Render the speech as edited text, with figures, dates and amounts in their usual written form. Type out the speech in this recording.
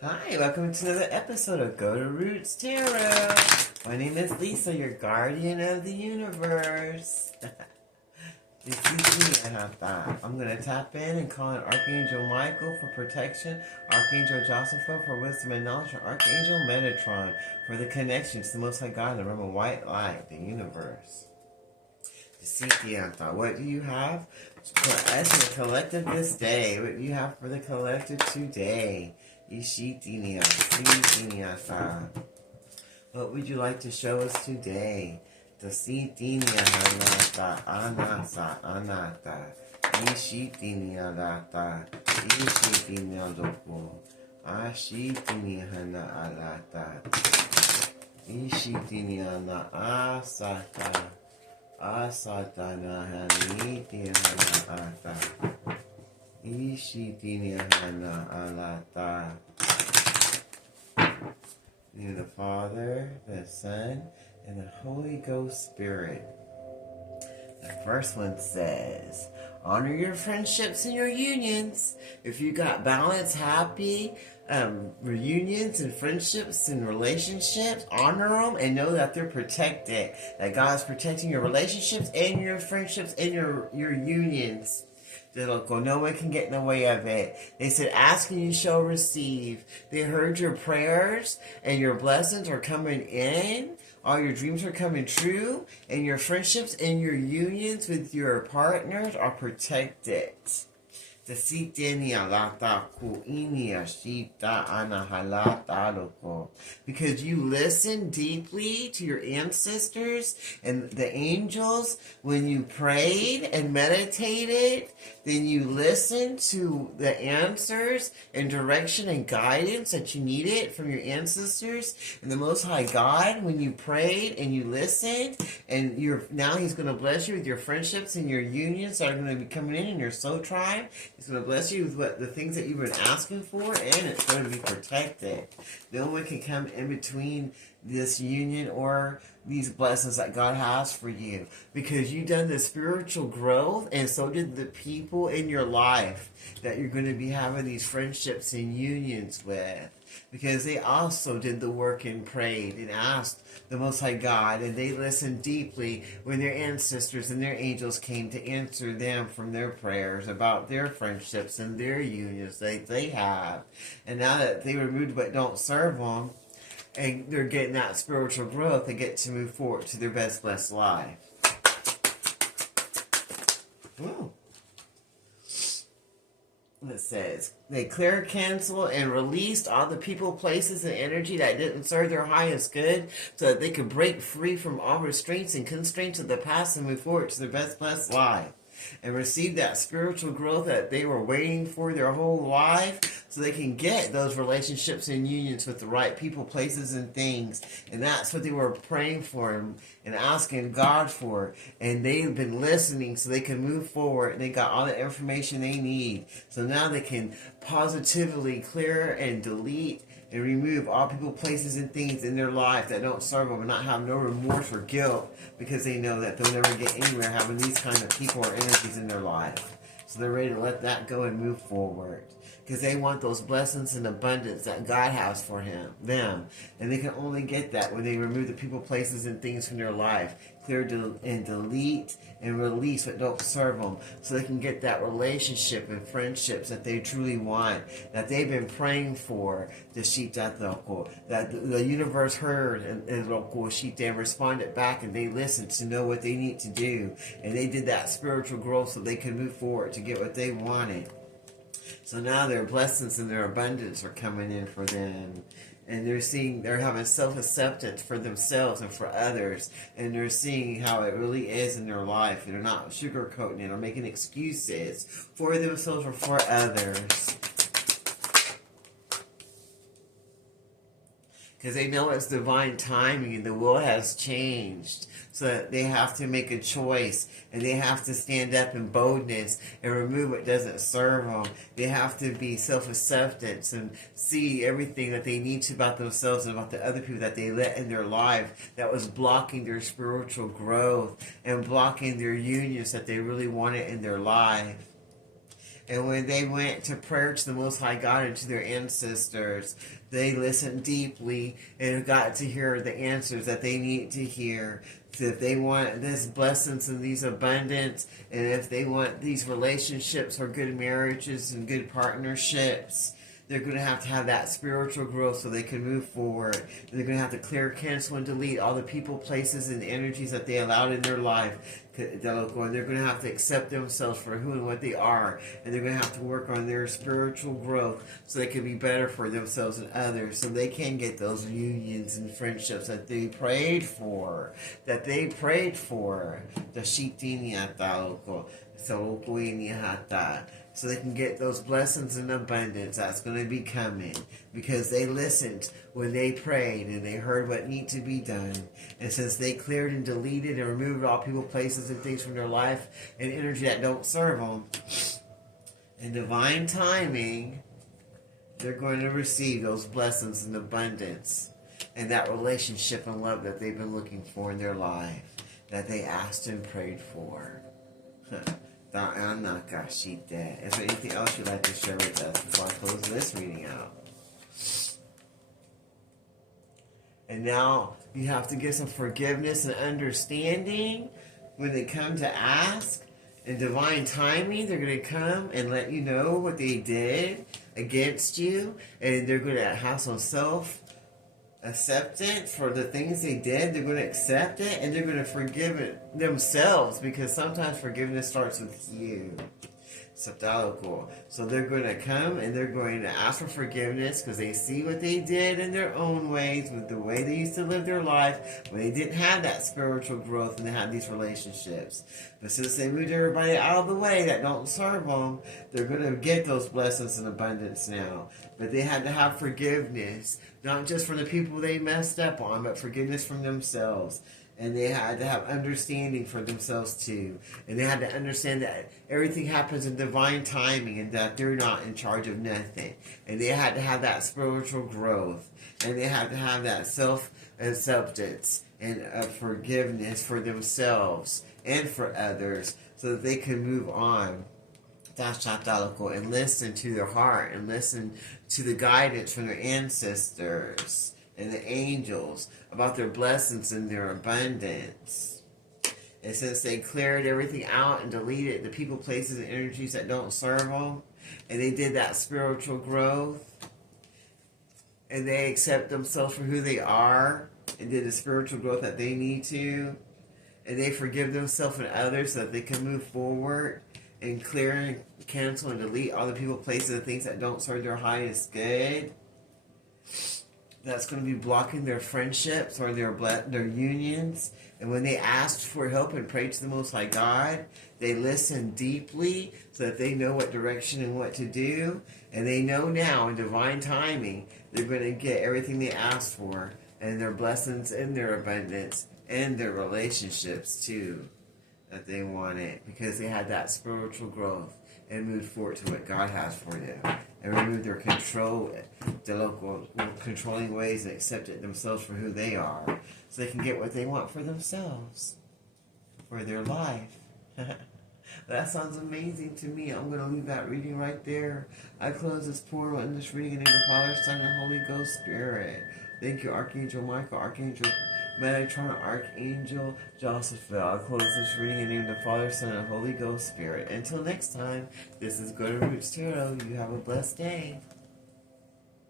Hi, welcome to another episode of Go to Roots Tarot. My name is Lisa, your guardian of the universe. This is me, I'm going to tap in and call on Archangel Michael for protection, Archangel Joseph for wisdom and knowledge, and Archangel Metatron for the connection to the Most High God, the realm of white light, the universe. What do you have for us in the collective this day? What do you have for the collective today? What would you like to show us today? Asatana haniti hana ata. Ishitini hana alata. In the Father, the Son, and the Holy Ghost Spirit. The first one says, honor your friendships and your unions. If you got balance, happy reunions and friendships and relationships, honor them and know that they're protected. That God's protecting your relationships and your friendships and your unions. No one can get in the way of it. They said, ask and you shall receive. They heard your prayers and your blessings are coming in. All your dreams are coming true. And your friendships and your unions with your partners are protected. Because you listen deeply to your ancestors and the angels when you prayed and meditated, then you listened to the answers and direction and guidance that you needed from your ancestors and the Most High God when you prayed and you listened, and now He's going to bless you with your friendships and your unions that are going to be coming in your soul tribe. He's going to bless you with the things that you've been asking for, and it's going to be protected. No one can come in between this union or these blessings that God has for you, because you've done the spiritual growth, and so did the people in your life that you're going to be having these friendships and unions with, because they also did the work and prayed and asked the Most High God, and they listened deeply when their ancestors and their angels came to answer them from their prayers about their friendships and their unions that they have. And now that they removed what don't serve them, and they're getting that spiritual growth, they get to move forward to their best blessed life. Ooh. It says, they clear, cancel, and released all the people, places, and energy that didn't serve their highest good, so that they could break free from all restraints and constraints of the past and move forward to their best blessed life. And receive that spiritual growth that they were waiting for their whole life, so they can get those relationships and unions with the right people, places, and things. And that's what they were praying for and asking God for. And they've been listening so they can move forward, and they got all the information they need. So now they can positively clear and delete and remove all people, places, and things in their life that don't serve them, and not have no remorse or guilt, because they know that they'll never get anywhere having these kind of people or energies in their life. So they're ready to let that go and move forward, because they want those blessings and abundance that God has for them. And they can only get that when they remove the people, places, and things from their life. Clear and delete and release what don't serve them, so they can get that relationship and friendships that they truly want, that they've been praying for. That the universe heard and responded back, and they listened to know what they need to do, and they did that spiritual growth so they could move forward to get what they wanted. So now their blessings and their abundance are coming in for them. And they're having self-acceptance for themselves and for others. And they're seeing how it really is in their life. And they're not sugarcoating it or making excuses for themselves or for others. Because they know it's divine timing and the will has changed. So that they have to make a choice, and they have to stand up in boldness and remove what doesn't serve them. They have to be self-acceptance and see everything that they need to about themselves and about the other people that they let in their life that was blocking their spiritual growth and blocking their unions that they really wanted in their life. And when they went to prayer to the Most High God and to their ancestors, they listened deeply and got to hear the answers that they need to hear. So if they want this blessings and these abundance, and if they want these relationships or good marriages and good partnerships, they're going to have that spiritual growth so they can move forward. And they're going to have to clear, cancel, and delete all the people, places, and energies that they allowed in their life. And they're going to have to accept themselves for who and what they are. And they're going to have to work on their spiritual growth so they can be better for themselves and others. So they can get those unions and friendships that they prayed for. The Shitiniataloko. So they can get those blessings and abundance that's going to be coming because they listened when they prayed and they heard what needed to be done. And since they cleared and deleted and removed all people, places, and things from their life and energy that don't serve them, in divine timing, they're going to receive those blessings and abundance and that relationship and love that they've been looking for in their life, that they asked and prayed for. Is there anything else you'd like to share with us before I close this reading out? And now you have to get some forgiveness and understanding when they come to ask. In divine timing, they're going to come and let you know what they did against you. And they're going to have some self-acceptance for the things they did. They're going to accept it and they're going to forgive it themselves, because sometimes forgiveness starts with you. So they're going to come and they're going to ask for forgiveness because they see what they did in their own ways, with the way they used to live their life when they didn't have that spiritual growth and they had these relationships. But since they moved everybody out of the way that don't serve them, they're going to get those blessings and abundance now. But they had to have forgiveness, not just from the people they messed up on, but forgiveness from themselves. And they had to have understanding for themselves too. And they had to understand that everything happens in divine timing and that they're not in charge of nothing. And they had to have that spiritual growth. And they had to have that self-acceptance and forgiveness for themselves and for others so that they could move on. And listen to their heart and listen to the guidance from their ancestors and the angels about their blessings and their abundance. And since they cleared everything out and deleted the people, places, and energies that don't serve them, and they did that spiritual growth, and they accept themselves for who they are, and did the spiritual growth that they need to, and they forgive themselves and others so that they can move forward and clear and cancel and delete all the people, places, and things that don't serve their highest good. That's going to be blocking their friendships or their unions. And when they asked for help and prayed to the Most High God, they listened deeply so that they know what direction and what to do. And they know now in divine timing, they're going to get everything they asked for, and their blessings and their abundance and their relationships too that they wanted, because they had that spiritual growth and moved forward to what God has for them, and removed their controlling ways, and accepted themselves for who they are, so they can get what they want for themselves, for their life. That sounds amazing to me. I'm going to leave that reading right there. I close this portal in this reading in the name of the Father, Son, and Holy Ghost Spirit. Thank you, Archangel Michael, Archangel Metatron, Archangel Josephiel. I close this reading in the name of the Father, Son, and Holy Ghost Spirit. Until next time, this is Good Roots Tarot. You have a blessed day.